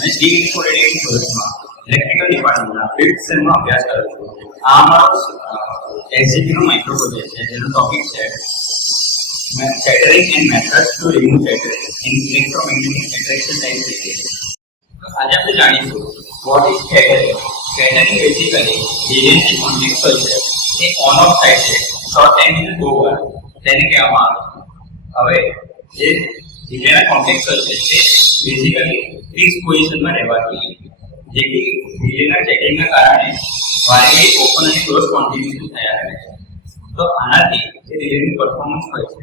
मैं D इंफोरेडिएशन कोर्सમાં electrical ડિપાર્ટમેન્ટના 5th સેમમાં અભ્યાસ કરું છું. આ અમારો એસજીપીનો માઇક્રો પ્રોજેક્ટ છે જેનો ટોપિક છે Scattering and methods to remove scattering in electromagnetic attraction type radiation. આજે આપણે જાણીશું what is scattering. Scattering basically relay જે કોન્ટેક્ટ હોય છે એ ઓન ઓફ થાય છે શોર્ટ ટાઈમ બહુ વાર તેને કહેવામાં આવે છે. હવે જે રિલેના કોન્ટેક્ટ હોય છે તે બેઝિકલી ફિક્સ પોઝિશનમાં રહેવા જોઈએ, જે કે રિલેના ચેકિંગના કારણે વાયરલી ઓપન અને ક્લોઝ કન્ટિન્યુઅસલી થયા રહે છે. તો આનાથી જે રિલેની પરફોર્મન્સ હોય છે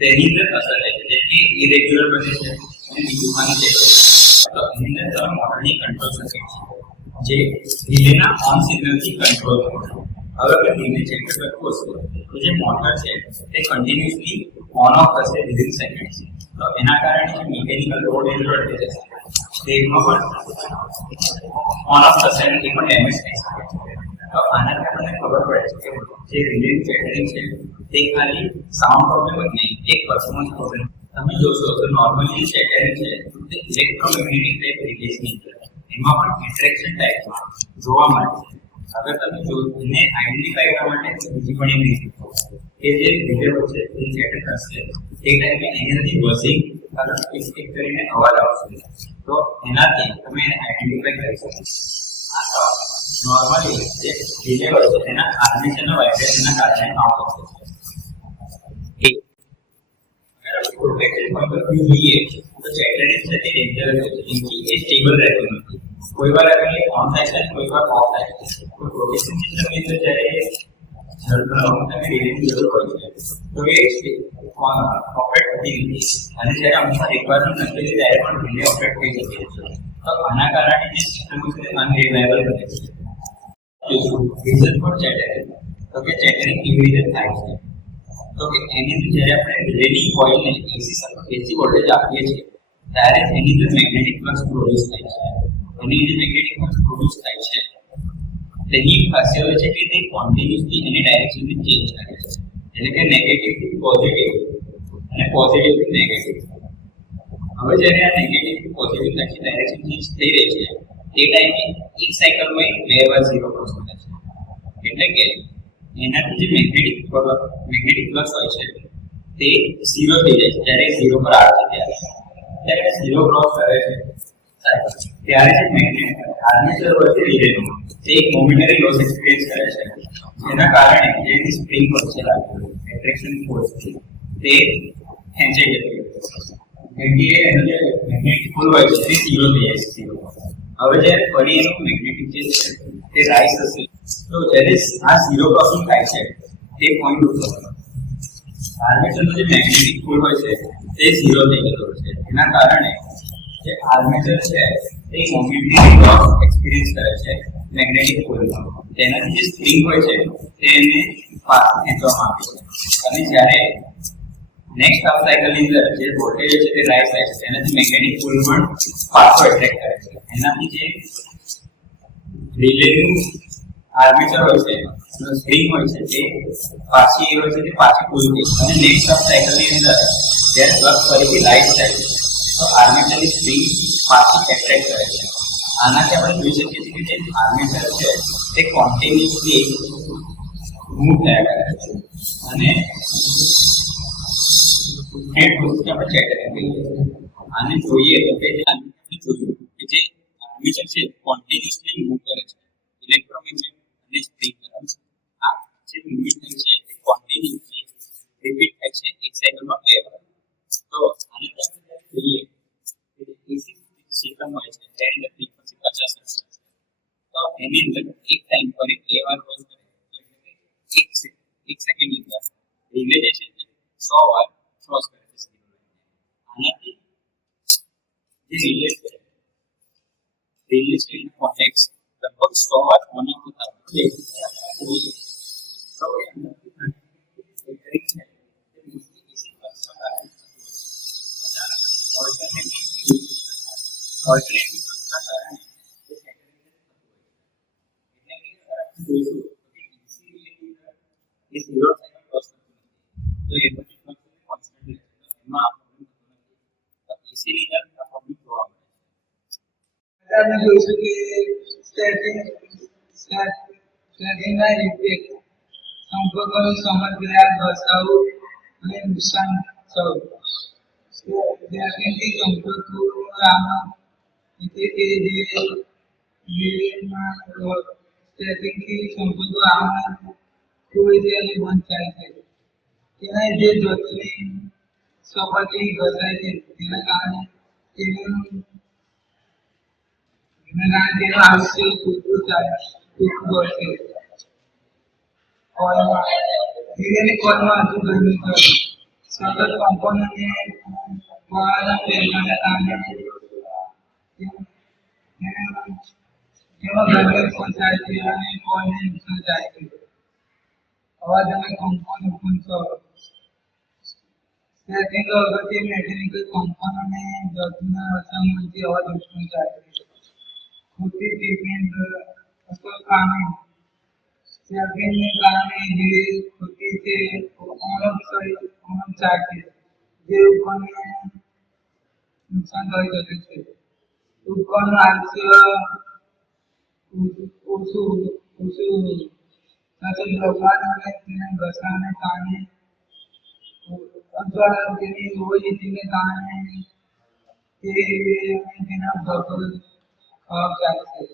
તેની અંદર અસર થાય છે, જેથી ઇરેગ્યુલર બને છે અને બીજું અનસ્ટેબલ. તો એની અંદર તમે મોટરની કંટ્રોલ સર્કિટ છે જે રિલેના ઓન સિગ્નલથી કંટ્રોલ કરે છે. હવે આપણે રિલે ચેક કરવું હશે તો જે મોટર છે તે કન્ટિન્યુઅસલી ઓન ઓફ થશે વિધિન સેકન્ડ્સ. તો એના કારણે જે મિકેનિકલ લોડ ઇન્ડ્યુસ થઈ જશે તેમાં પણ ઓન ઓફ થશે અને તે પણ ડેમેજ થઈ શકે છે. તો આનાથી આપણને ખબર પડે છે કે જે રિલે ચેકિંગ છે તે ખાલી સાઉન્ડ પ્રોબ્લેમ જ નહીં, એક પરફોર્મન્સ પ્રોબ્લેમ. તમે જોશો તો નોર્મલી ચેકિંગ છે તે ઇલેક્ટ્રોમેગ્નેટિક ટાઈપ રેડિયેશન એમાં પણ એટ્રેક્શન ટાઈપમાં જોવા મળે છે. હવે તમે જો એને આઈડેન્ટિફાઈ કરવા માટે બીજી પણ એક રીત કે જે રિલે વચ્ચે જે ચેકિંગ થશે તે ટાઈમે એનર્જી બઝિંગ કારણ એક કરીને અવાજ આવશે. તો એનાથી તમે એને આઈડેન્ટિફાઈ કરી શકો. આ નોર્મલી જે રિલે હોય છે એના આર્મેચરના વાઇબ્રેશનના કારણે આઉટ થશે. પ્રોટેક્ટેડ પોઈન્ટ ઓફ વ્યૂ જોઈએ તો ચેકિંગ છે તે ડેન્જરસ છે, જેથી એ સ્ટેબલ રહેતું નથી. કોઈ વાર આપણે ઓન થાય છે, કોઈ વાર ઓફ થાય છે. તો પ્રોટેક્શન સિસ્ટમની અંદર જ્યારે ઝડપનો અને રિલેની જરૂર હોય છે તો એ ઓપરેટ થતી નથી, અને જ્યારે અમુક રિક્વાયરમેન્ટ નથી ત્યારે પણ રિલે ઓપરેટ થઈ જતી છે. તો આના કારણે જે સિસ્ટમ છે અનરિલાયબલ બને છે. રીઝન ફોર ચેકિંગ, તો કે ચેકિંગ કેવી રીતે થાય છે તો કે એની અંદર જ્યારે આપણે રિલેની કોઇલને એસી વોલ્ટેજ આપીએ છીએ ત્યારે એની અંદર મેગ્નેટિક ફ્લક્સ પ્રોડ્યુસ થાય છે. એની જે મેગ્નેટિક ફ્લક્સ પ્રોડ્યુસ થાય છે તેની ખાસિયત હોય છે કે તે કન્ટિન્યુઅસલી એની ડાયરેક્શનને ચેન્જ કરે છે, એટલે કે નેગેટિવ થી પોઝિટિવ અને પોઝિટિવ થી નેગેટિવ. હવે જ્યારે આ નેગેટિવ થી પોઝિટિવ તરફ ડાયરેક્શન ચેન્જ થઈ રહી છે તે ટાઈમે એક સાયકલમાં બે વાર ઝીરો ક્રોસ કરે છે, એટલે કે એનાથી જે મેગ્નેટિક ફ્લક્સ હોય છે તે ઝીરો થઈ જાય છે. જ્યારે ઝીરો પર આવે છે ત્યારે ઝીરો ક્રોસ કરે છે ત્યારે જે મેગ્નેટ આર્મેચર હોય છે રિલેનું તે એક મોમેન્ટરી લોસ એક્સપીરિયન્સ કરે છે, જેના કારણે જે સ્પ્રિંગ વચ્ચે લાગેલું એટ્રેક્શન ફોર્સ છે તે ખેંચાઈ જતી હોય છે, કે એનો જે મેગ્નેટિક પુલ હોય છે તે ઝીરો થઈ જાય છે. હવે જ્યારે ફરી એનું મેગ્નેટિક જે છે તે રાઇઝ થશે તો જ્યારે આ ઝીરો ક્રોસિંગ થાય છે તે પોઈન્ટ ઉપર આર્મેચરનો જે મેગ્નેટિક પુલ હોય છે તે ઝીરો થઈ જતો હોય છે. એના કારણે જે આર્મેચર છે તે મોમેન્ટરી લોસ એક્સપીરિયન્સ કરે છે મેગ્નેટિક પુલમાં. તેનાથી જે સ્પ્રિંગ હોય છે તેને પાછું ખેંચવામાં આવે છે, અને જ્યારે નેક્સ્ટ હાફ સાયકલની અંદર જે વોલ્ટેજ છે તે રાઇઝ થાય છે તેનાથી મેગ્નેટિક પુલ પણ પાછો એટ્રેક્ટ કરે છે. એનાથી જે રિલેનું આર્મેચર હોય છે સ્પ્રિંગ હોય છે તે પાછી હોય છે તે પાછી પુલ થઈ, અને નેક્સ્ટ હાફ સાયકલની અંદર જ્યારે ફ્લક્સ ફરીથી રાઇઝ થાય છે તો આર્મેચરની સ્પ્રિંગ પાછી એટ્રેક્ટ કરે છે. આનાથી આપણે જોઈ શકીએ છીએ કે જે આર્મેચર છે તે કોન્ટિન્યુઅસલી મૂવ થયા કરે છે, અને નેટ વસ્તુ આપણે ચેક કરી આને જોઈએ તો કે આપણે જોયું કે જે આર્મેચર છે કોન્ટિન્યુઅસલી મૂવ કરે છે ઇલેક્ટ્રોમેગ્નેટ અને સ્પ્રિંગ કરે છે. આ જે મૂવમેન્ટ છે તે કોન્ટિન્યુઅસલી રિપીટ થાય છે એક સાયકલમાં બે વાર. તો આને આપણે જોઈએ કે એસી સિસ્ટમ હોય છે તેની અંદર ફ્રીક્વન્સી 50 હર્ટ્ઝ છે, તો એની અંદર એક ટાઈમ પર બે વાર ક્રોસ કરે તો એટલે એક સેકન્ડની અંદર રિલે જે છે 100 વાર ક્રોસ કરે છે. આનાથી જે રિલે છે એના કોન્ટેક્ટ લગભગ 100 વાર ઓન ઓફ થતા હોય છે. તો એ અમે જોઈશું કે સ્ટેટિંગના ઇફેક્ટ સંપર્કોની સમજદાર દર્શાવવું અને નુકસાન થવું. સ્ટેટિંગથી સંપર્કો આમાં એટલે કે સ્ટેટિંગથી સંપર્કો આમાં કોઈ છે અને બંધ થાય છે. તેના જે જતની સપાટી ઘસાય છે તેના કારણે તેનું આયુષ્ય ટૂંકું બળશે. ધીરેની કોલમાં હજુ ગરમી થશે. સતત કંપનોને વાળાના પ્રેરણાને કારણે તેમાં ગરમી ઉત્પન્ન થાય છે અને કોલને નુકસાન થાય છે. અવાજ અને કંપન ઉત્પન્ન થયો. સ્ટેટિંગ અગત્ય મેકેનિકલ કંપન અને જતના અસંબંધી અવાજ ઉત્પન્ન થાય છે. ખોટી ટ્રીટમેન્ટ અથવા ખામી સ્ટેટિંગને કારણે જે ખોટી છે ઓણપ થાય છે જે ઉપકરણને નુકસાન કરી શકે છે. ઉપકરણનું આયુષ્ય ઓછું સાથે પ્રભાવ અને તેના ઘસાને કારણે અથવા તેની ઓવરહીટિંગને કારણે તેના ભગલ ખરાબ થાય છે.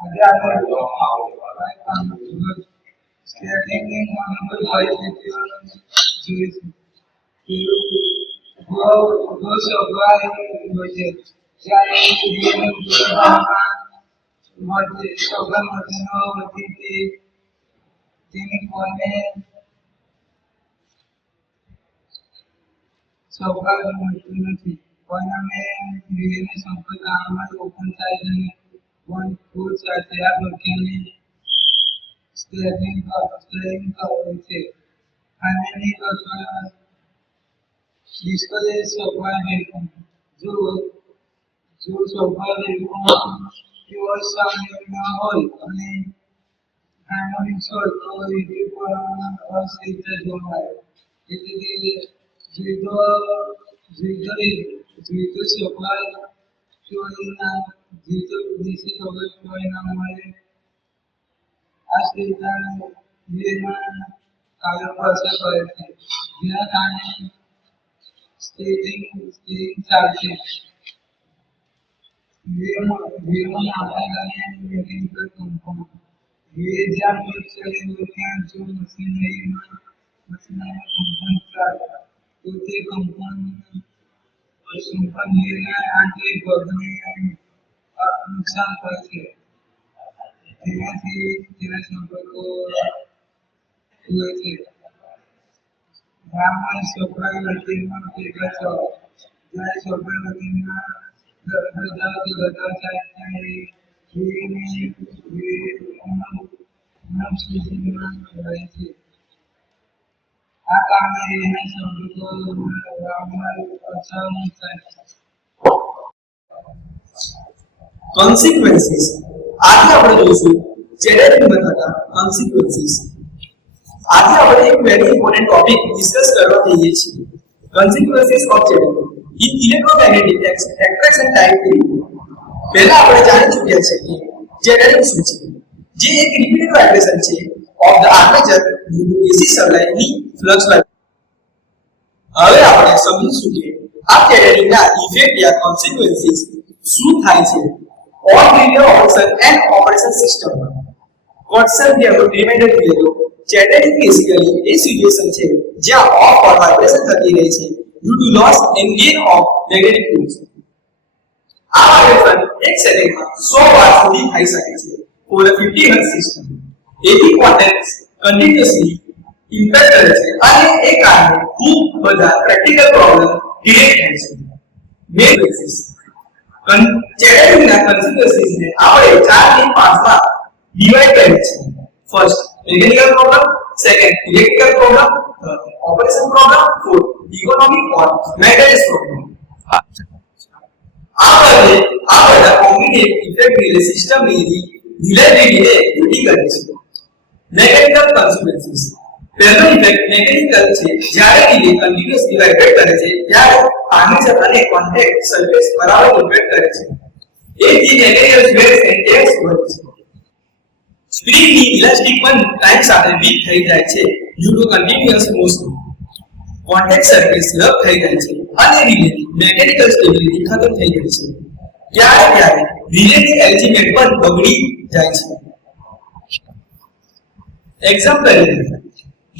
આજે આપણે સ્ટેટિંગની ઘણી પરિસ્થિતિઓ જોઈશું. જ્યારે તેની કોઈને સૌભાગ્ય મળતું નથી. પરિણામે રિલેને સંપર્ક આમાં ઓપન થાય છે અને વન ફૂલ સાથે આ પ્રક્રિયાને સ્ટેટિંગ કહે છે. ફાઇનાનિક અથવા ડિસ્કરેજ સૌભાગ્ય વેલકમ. જો સૌભાગ્ય વેલકમ પ્યોર સામાન્ય હોય અને હાર્મોનિક્સ હોય તો વિદ્યુત પર અસ્થિરતા જોવા મળે. એટલે કે જીતો સૌભાગ્ય ચોરીના જીતો દેશી સૌભાગ્ય ચોરી ના મળે. આ સ્થિરતાને વિલેમાં કાર્ય પર અસર કરે છે જેના કારણે સ્ટેટિંગ ચાલશે. વિલેમાં આપણે મેકેનિકલ કંપન જ્યાં ફિક્સડ હોય ત્યાં જો મશીનરીમાં કંપન થાય તો તે કંપન આંતરિક ભાગને નુકસાન કરે છે. તેનાથી તેના સંપર્કો હોય છે. ગામમાં સફાઈ વર્તીમાં ભેગા થવા. જ્યારે સફાઈ વર્તીમાં બધા થાય ત્યારે રહે છે. આ કારણે એના સંપર્કો અસર થાય છે. Consequences. આજે આપણે જોઈશું ચેલેન્જમાં થતા consequences. આજે આપણે એક વેરી ઇમ્પોર્ટન્ટ ટોપિક ડિસ્કસ કરવા જઈએ છીએ. Consequences of challenge in electromagnetic attraction type theory. પહેલા આપણે જાણી ચૂક્યા છે કે ચેલેન્જ શું છે. જે એક રિપીટેડ વાઇબ્રેશન છે of the armature due to AC supply ની flux vibration. હવે આપણે સમજીશું કે આ ચેલેન્જના ઇફેક્ટ યા consequences શું થાય છે on radio function and operation system. Concept જે રિમાઇન્ડર કરીએ તો ચેલેન્જ બેસિકલી એ સિચ્યુએશન છે જ્યાં ઓફ ઓર વાઇબ્રેશન થતી રહે છે due to loss and gain of magnetic fields. આ વાઇબ્રેશન એક સેકન્ડમાં 100 વાર સુધી થઈ શકે છે for a 50 Hz system. એથી કોન્ટેક્ટ કન્ટિન્યુઅસલી ઇમ્પેક્ટ કરે છે અને એ કારણે ખૂબ બધા પ્રેક્ટિકલ પ્રોબ્લેમ ક્રિએટ થાય છે. મેઇન બેસિસ ચેલેન્જના કન્સિક્વન્સીસને આપણે ચાર મેઇન પાર્ટમાં ડિવાઇડ કરીએ છીએ. First mechanical problem, second electrical problem, operation problem, fourth economic or maintenance problem. આ બધા કોમ્બિનેટ ઇફેક્ટ રિલે સિસ્ટમની રિલાયબિલિટીને બિલ્ડિંગ કરે છે. મેકેનિકલ કન્સિક્વન્સીસ પહેલો ઇફેક્ટ મેકેનિકલ છે. જ્યારે રિલે કન્ટિન્યુઅસલી વાઇબ્રેટ કરે છે ત્યારે આર્મેચર અને કોન્ટેક્ટ સરફેસ બરાબર વાઇબ્રેટ કરે છે. એથી મેકેનિકલ સ્ટ્રેસ એન્ડ ટેન્સ વધે છે. સ્પ્રિંગની ઇલાસ્ટિક પણ ટાઈમ સાથે વીક થઈ જાય છે due to continuous motion. Contact surface rub થઈ જાય છે અને રિલેની મેકેનિકલ સ્ટેબિલિટી ખતમ થઈ જાય છે. ક્યારે રિલેની એલિમેન્ટ પણ બગડી જાય છે. એક્ઝામ્પલ તરીકે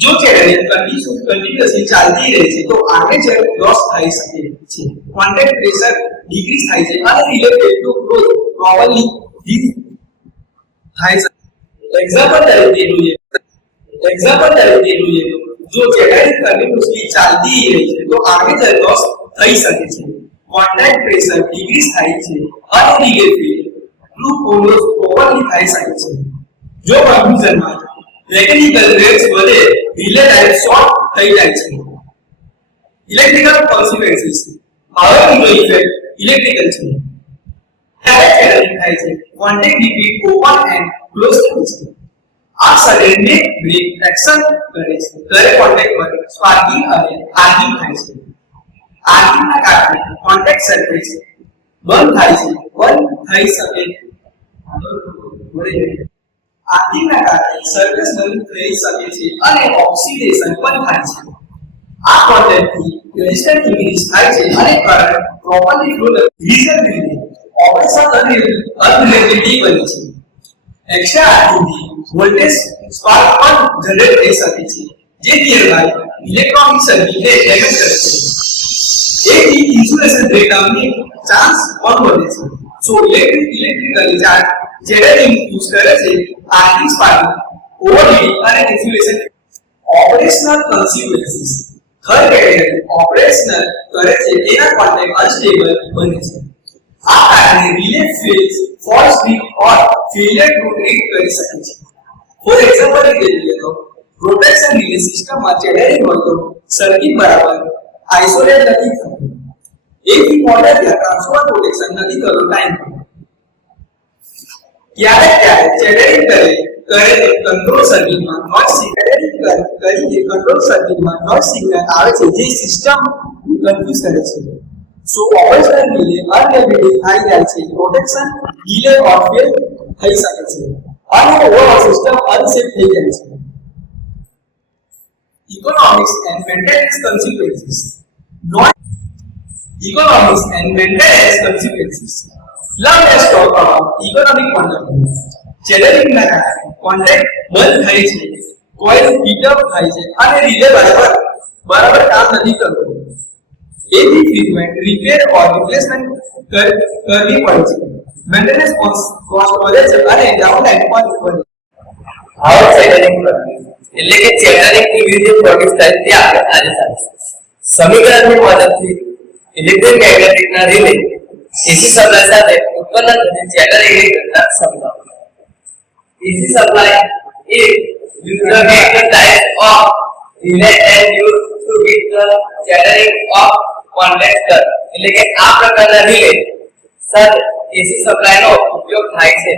જો ચેનલ કન્ટિન્યુઅસલી ચાલતી રહે છે તો આર્મેચર લોસ થઈ શકે છે, કોન્ટેક્ટ પ્રેશર ડિક્રીઝ થાય છે અને relay fail to close properly થાય છે. એક્ઝામ્પલ તરીકે જોઈએ તો જો ચેનલ કન્ટિન્યુઅસલી ચાલતી રહે છે તો આર્મેચર લોસ થઈ શકે છે, કોન્ટેક્ટ પ્રેશર ડિક્રીઝ થાય છે અને relay fail to close properly થઈ શકે છે. જો કન્ક્લુઝનમાં મેકેનિકલ રેટ્સ વધે રિલે ટાઈપ શોર્ટ થઈ જાય છે. Electrical consequences. હવે બીજો ઇફેક્ટ ઇલેક્ટ્રિકલ છે. ત્યારે ચેનલિંગ થાય છે, contact repeat open and close થાય છે. આ સડનલી બ્રેક એક્શન કરે છે. ત્યારે કોન્ટેક્ટ પર સ્પાર્કિંગ અને આર્કિંગ થાય છે. આર્કિંગના કારણે કોન્ટેક્ટ સરફેસ બંધ થાય છે, બંધ થઈ શકે આર્કિંગના કારણે સરફેસ બંધ થઈ શકે છે અને ઓક્સિડેશન પણ થાય છે. આ કોન્ટેક્ટથી રેઝિસ્ટન્સ ઇન્ક્રીઝ થાય છે અને કરંટ પ્રોપરલી ફ્લો રિઝલ્ટલી ઓપરેશન અનરિલેટેબલ બને છે. એક્સ્ટ્રા આર્કિંગથી વોલ્ટેજ સ્પાર્ક પણ જનરેટ થઈ શકે છે જે નિયરબાય ઇલેક્ટ્રોનિક સર્કિટને ડેમેજ કરે છે. એથી ઇન્સ્યુલેશન બ્રેકડાઉનની ચાન્સ પણ વધે છે. So electrically charge generating use કરે છે આર્કિંગ સ્પાર્કિંગ ઓવરહીટિંગ અને insulation. Operational consequences. Third category operational કરે છે તેના કોન્ટેક્ટ અનસ્ટેબલ બને છે. આ કારણે relay fails false speed or failure to treat કરી શકે છે. ફોર એક્ઝામ્પલ જોઈએ તો પ્રોટેક્શન રિલે સિસ્ટમમાં ચેનલિંગ હોય તો સર્કિટ બરાબર આઇસોલેટ નથી થતું. એથી મોડેલ ટ્રાન્સફર પ્રોટેક્શન નથી કરતો ટાઈમ. ક્યારેક ચેનલિંગ કરે કંટ્રોલ સર્કિટમાં નોઇઝ સિગ્નલ આવે છે જે સિસ્ટમ કન્ફ્યુઝ કરે છે. સો ઓપરેશનલ ડિલે અનરેગ્યુલેટેડ થઈ જાય છે, પ્રોટેક્શન ડિલે ઓર ફેલ થઈ શકે છે અને ઓવરઓલ સિસ્ટમ અનસેફ થઈ જાય છે. Economics and maintenance consequences. Economics and maintenance consequences. Now let's talk about economic point of view. Channelling ના કારણે કોન્ટેક્ટ બંધ થાય છે, કોઇલ હીટ અપ થાય છે અને રિલે બરાબર કામ નથી કરતું. એથી ફ્રીક્વન્ટ રિપેર ઓર રિપ્લેસમેન્ટ કરવી પડે છે. મેન્ટેનન્સ કોસ્ટ વધે છે અને ડાઉનટાઇમ પણ વધે છે. હાઉ ચેનલિંગ કરવી એટલે કે ચેનલિંગ કેવી રીતે પ્રોડ્યુસ થાય તે આપણે આજે સમજીશું. સમીકરણની મદદથી ઇલેક્ટ્રોમેગ્નેટિક ના રિલે એસી સપ્લાય સાથે ઉત્પન્ન થતી ચેનલિંગની ઘટના સમજાવો. AC supply is the type of relay and used to get the channeling of conductor. એટલે કે આ પ્રકારના રિલે સાથે AC સપ્લાય નો ઉપયોગ થાય છે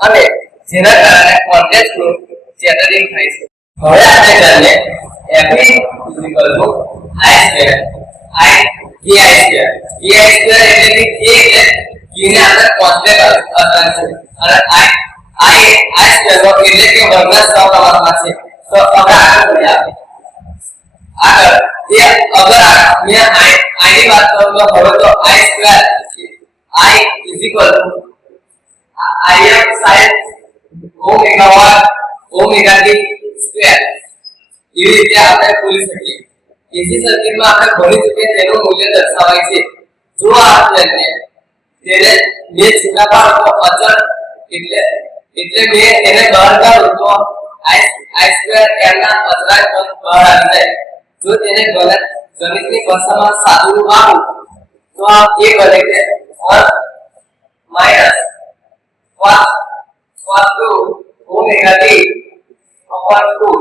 અને જેના કારણે કોન્ટેક્ટ નું ચેનલિંગ થાય છે. હવે આપણે જાણીએ Fe I square I Ki square. Ki square એટલે કે K ને આપણે કોન્સ્ટન્ટ અસર છે અને I square એટલે કે વર્ગના સપ્રમાણમાં છે. તો હવે આગળ જોઈએ આગળ તે અગર મેં I ની વાત કરું તો હવે તો I square I Im sin omega t square એવી રીતે આપણે ખોલી શકીએ. એસી સર્કિટમાં આપણે ભણી ચૂકે તેનું મૂલ્ય દર્શાવાય છે. જો આ તેને બે છૂટા પાડો તો અચળ એટલે મેં તેને બહાર કાઢું તો I square m ના અચળાંક પદ બહાર આવી જાય. જો તેને ગણિતની ભાષામાં સાદું રૂપ આપું તો આ એ બને કે 1 cos 2 omega t upon 2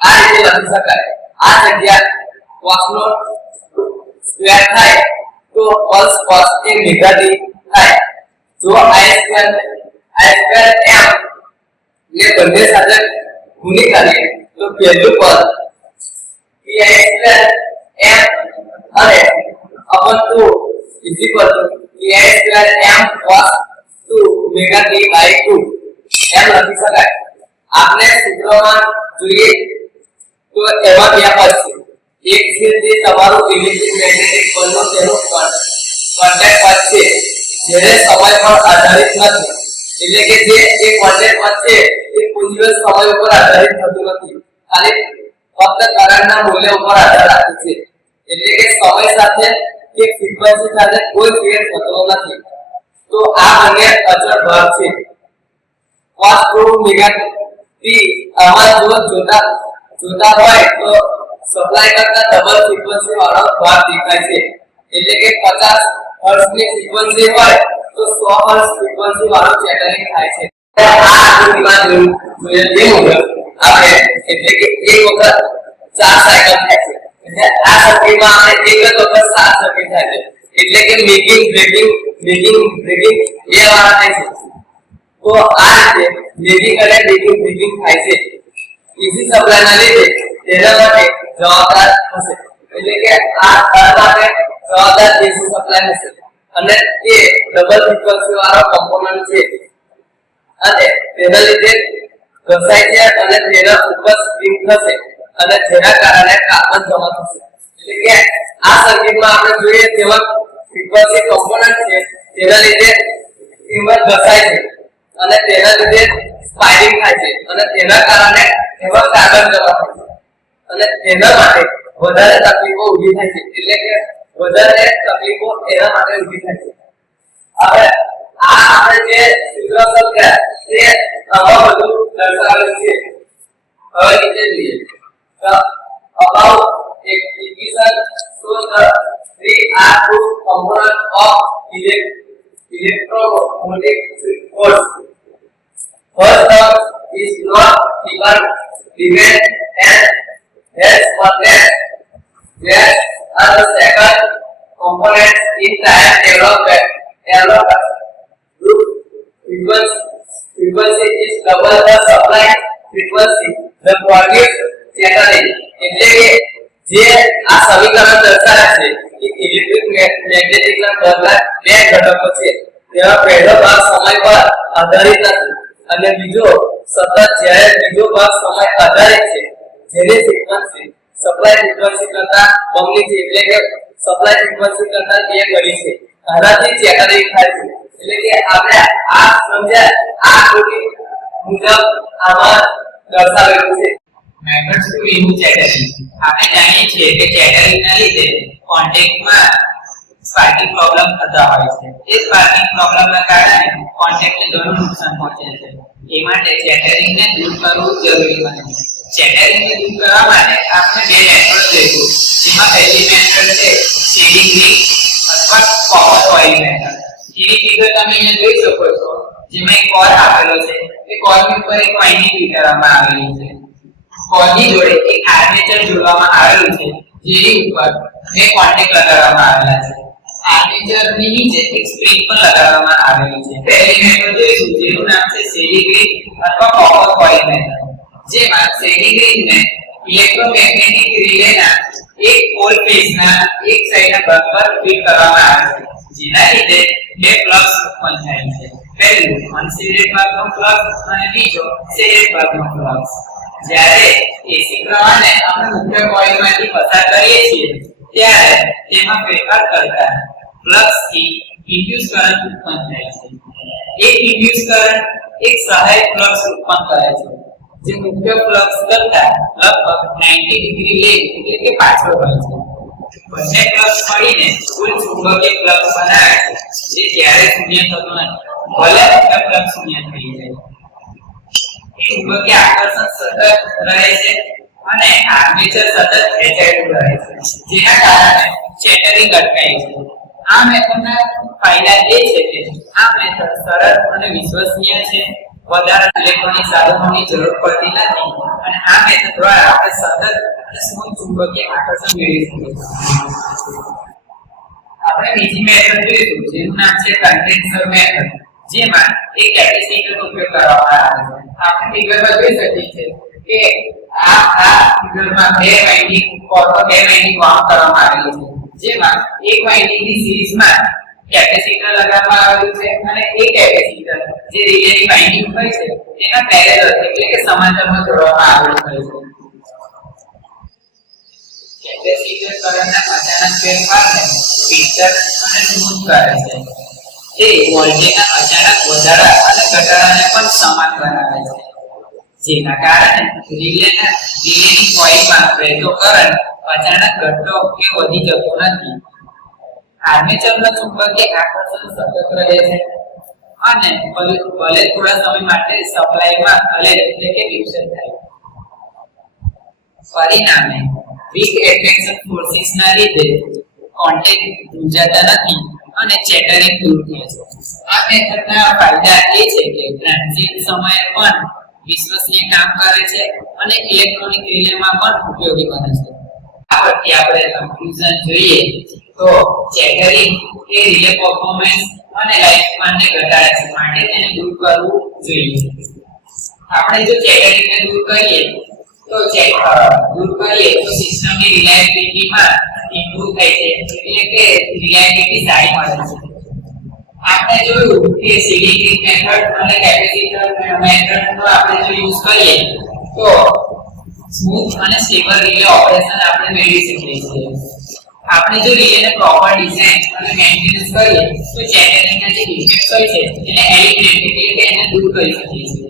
આ રીતે લખી શકાય. આ જગ્યા cos નો સ્ક્વેર થાય તો cos એ મેગા t થાય. જો I square m ને બંને સાથે ગુણી કરીએ તો પહેલું પદ px m અને upon 2 is equal to px m cos 2 omega t by 2 એમ લખી શકાય. આપણે સૂત્રમાં જોઈએ તો એમાં બે પદ છે. એક છે જે તમારું ઇલેક્ટ્રોમેગ્નેટિક બળનો તેનો કોન્ટેક્ટ પદ છે જેને સમય પર આધારિત નથી, એટલે કે જે એક કોન્ટેક્ટ પદ છે એ કોઈ દિવસ સમય ઉપર આધારિત થતું નથી, ખાલી ફક્ત કરંટના મૂલ્ય ઉપર આધાર રાખે છે. એટલે કે સમય સાથે કે ફ્રીક્વન્સી સાથે કોઈ ફેર થતો નથી. તો આ બંને અચળ ભાગ છે. cos 2 omega t આમાં જો જોતા હોય તો સપ્લાય કરતા ડબલ ફ્રીક્વન્સી વાળો ભાગ દેખાય છે. એટલે કે 50 હર્ટ્ઝ ની ફ્રીક્વન્સી હોય તો 100 હર્ટ્ઝ ફ્રીક્વન્સી વાળો ચેટરિંગ થાય છે. આ આકૃતિમાં જોયેલ જે મુજબ આપણે એટલે કે એક વખત 4 સાયકલ થાય છે. એટલે આ સર્કિટમાં આપણે એક જ વખત 7 સર્કિટ થાય છે. એટલે કે મેકિંગ બ્રેકિંગ એ વાળા થાય છે. તો આ રીતે મેકિંગ અને બ્રેકિંગ થાય છે. એસી સપ્લાયના લીધે તેના માટે જવાબદાર હશે, એટલે કે આ તાર માટે જવાબદાર એસી સપ્લાય હશે અને તે ડબલ ફ્રીક્વન્સી વાળો કોમ્પોનન્ટ છે અને તેના લીધે ઘસાય છે અને તેના ઉપર સ્પ્રિંગ થશે અને જેના કારણે કાર્બન જમા થશે. એટલે કે આ સર્કિટમાં આપણે જોઈએ તેમાં ફ્રીક્વન્સી કોમ્પોનન્ટ છે, તેના લીધે એમાં ઘસાય છે અને તેના લીધે સ્પાઇરિંગ થાય છે અને તેના કારણે એમાં કાર્બન જમા થાય છે અને તેના માટે વધારે તકલીફો ઊભી થાય છે. એટલે કે વધારે તકલીફો એના માટે ઊભી થાય છે. હવે આ આપણે જે સૂત્ર સમજ્યા તે આમાં બધું દર્શાવેલ છે. હવે નીચે જોઈએ તો about equation shows the three are two components of electromagnetic force. First term is not depend and hence magnet, whereas the second component in time development frequency is double the supply frequency the produced chattering. એટલે કે જે આ સમીકરણ દર્શાવે છે કે electric magnetic ના દરના બે ઘટકો છે. તેમાં પહેલો ભાગ સમય પર આધારિત નથી અને બીજો સતત જ્યારે બીજો ભાગ સમય આધારિત છે જેની ફ્રીક્વન્સી સપ્લાય ફ્રીક્વન્સી કરતા બમણી છે. એટલે કે સપ્લાય ફ્રીક્વન્સી કરતા બે ગણી છે. આનાથી ચેટરિંગ થાય છે. એટલે કે આપણે આ સમજ્યા આ આકૃતિ મુજબ આમાં દર્શાવેલું છે. Method to remove chattering. આપણે જાણીએ છીએ કે ચેટરિંગના લીધે કોન્ટેક્ટમાં સ્પાર્કિંગ પ્રોબ્લેમ થતા હોય છે. એ સ્પાર્કિંગ પ્રોબ્લેમના કારણે કોન્ટેક્ટને ઘણું નુકસાન પહોંચે છે. એ માટે ચેટરિંગને દૂર કરવું જરૂરી બને છે. ચેટરિંગને દૂર કરવા માટે આપણે બે મેથડ જોઈશું. જેમાં પહેલી મેથડ છે શેડિંગ રિંગ અથવા કોપર કોઇલ મેથડ. જેની ફિગર તમે અહીંયા જોઈ શકો છો, જેમાં એક કોર આપેલો છે. એ કોરની ઉપર એક વાઇન્ડિંગ વિતરવામાં આવેલી છે. કોરની જોડે એક આર્મેચર જોડવામાં આવેલું છે, જેની ઉપર બે કોન્ટેક્ટ લગાડવામાં આવેલા છે. આર્મેચરની નીચે એક સ્પ્રિંગ પણ લગાડવામાં આવેલી છે. પહેલી મેથડ જોઈશું જેનું નામ છે શેડિંગ રિંગ અથવા કોપર કોઇલ મેથડ. જેમાં શેડિંગ રિંગને ઇલેક્ટ્રોમેગ્નેટિક રિલેના એક પોલ ફેસના એક સાઈડના ભાગ પર ફિટ કરવામાં આવે છે, જેના લીધે બે ફ્લક્સ ઉત્પન્ન થાય છે. પહેલું અનશેડેડ ભાગનો ફ્લક્સ અને બીજો શેડેડ ભાગનો ફ્લક્સ. જ્યારે એસી પ્રવાહને આપણે મુખ્ય કોઇલમાંથી પસાર કરીએ છીએ ત્યારે તેમાં ફેરફાર કરતા ફ્લક્સથી ઇન્ડ્યુસ કરંટ ઉત્પન્ન થાય છે. એક ઇન્ડ્યુસ કરંટ એક સહાયક ફ્લક્સ ઉત્પન્ન કરે છે, જે મુખ્ય ફ્લક્સ કરતા લગભગ 90 ડિગ્રી લેગ એટલે કે પાછળ હોય છે. બંને ફ્લક્સ મળીને કુલ ચુંબકીય ફ્લક્સ બનાવે છે, જે ક્યારેય શૂન્ય થતો નથી, ભલે મુખ્ય ફ્લક્સ શૂન્ય થઈ જાય. ચુંબકીય આકર્ષણ સતત રહે છે અને આર્મેચર સતત ખેંચાયેલું રહે છે, જેના કારણે ચેટરિંગ અટકાય છે. આ મેથડના ફાયદા એ છે કે આ મેથડ સરળ અને વિશ્વસનીય છે, વધારે ઇલેક્ટ્રોનિક સાધનોની જરૂર પડતી નથી અને આ મેથડ દ્વારા આપણે સતત અને સ્મૂથ ચુંબકીય આકર્ષણ મેળવી શકીએ છીએ. આપણે બીજી મેથડ જોઈશું જેનું નામ છે કન્ડેન્સર મેથડ, જેમાં એક કેપેસિટરનો ઉપયોગ કરવામાં આવે છે. આપણે ફિગરમાં જોઈ શકીએ છીએ કે આ ફિગરમાં બે વાઇન્ડિંગ કાઉન્ટ કરવામાં આવેલી છે, જેમાં એક વાઇન્ડિંગ ની સિરીઝમાં કેપેસિટર લગાવવામાં આવેલું છે અને એક કેપેસિટર જે રિલેની વાઇન્ડિંગ હોય છે તેના પેરેલલ એટલે કે સમાંતરમાં જોડવામાં આવેલું હોય છે. કેપેસિટર કરંટના અચાનક ફેરફારને ફિલ્ટર અને સ્મૂથ કરે છે. તે વોલ્ટેજના અચાનક વધારા અને ઘટાડાને પણ સમાન બનાવે છે, જેના કારણે રિલેની કોઇલમાં વહેતો કરંટ અચાનક ઘટતો કે વધી જતો નથી. આર્મેચરનો ચુંબકીય આકર્ષણ સતત રહે છે અને ભલે થોડા સમય માટે સપ્લાયમાં ખલેલ એટલે કે વિક્ષેપ થાય. પરિણામે વીક એટ્રેક્શન ફોર્સિસના લીધે કોન્ટેક્ટ ગુંજાતા નથી અને ચેટરિંગ દૂર થાય છે. આ મેથડના ફાયદા એ છે કે ટ્રાન્ઝિયન્ટ સમયે પણ વિશ્વસનીય કામ કરે છે અને ઇલેક્ટ્રોનિક રિલેમાં પણ ઉપયોગી બને છે. આ પરથી આપણે કન્ક્લુઝન જોઈએ તો ચેટરિંગ એ રિલે પરફોર્મન્સ અને લાઈફસ્પાનને ઘટાડે છે, માટે તેને દૂર કરવું જોઈએ. આપણે જો ચેટરિંગને દૂર કરીએ તો સિસ્ટમની રિલાયબિલિટીમાં ઇમ્પ્રૂવ થાય છે, એટલે કે રિલાયબિલિટી સારી મળે છે. આપણે જોયું કે સીડીંગ મેથડ અને કેપેસિટર મેથડનો આપણે જો યુઝ કરીએ તો સ્મૂથ અને સ્ટેબલ રિલે ઓપરેશન આપણે મેળવી શકીએ છીએ. આપણે જો રિલેને પ્રોપર ડિઝાઇન અને મેન્ટેનન્સ કરીએ તો ચેટરિંગના જે ડિફેક્ટ્સ હોય છે એને એલિમિનેટ એટલે કે એને દૂર કરી શકીએ છીએ.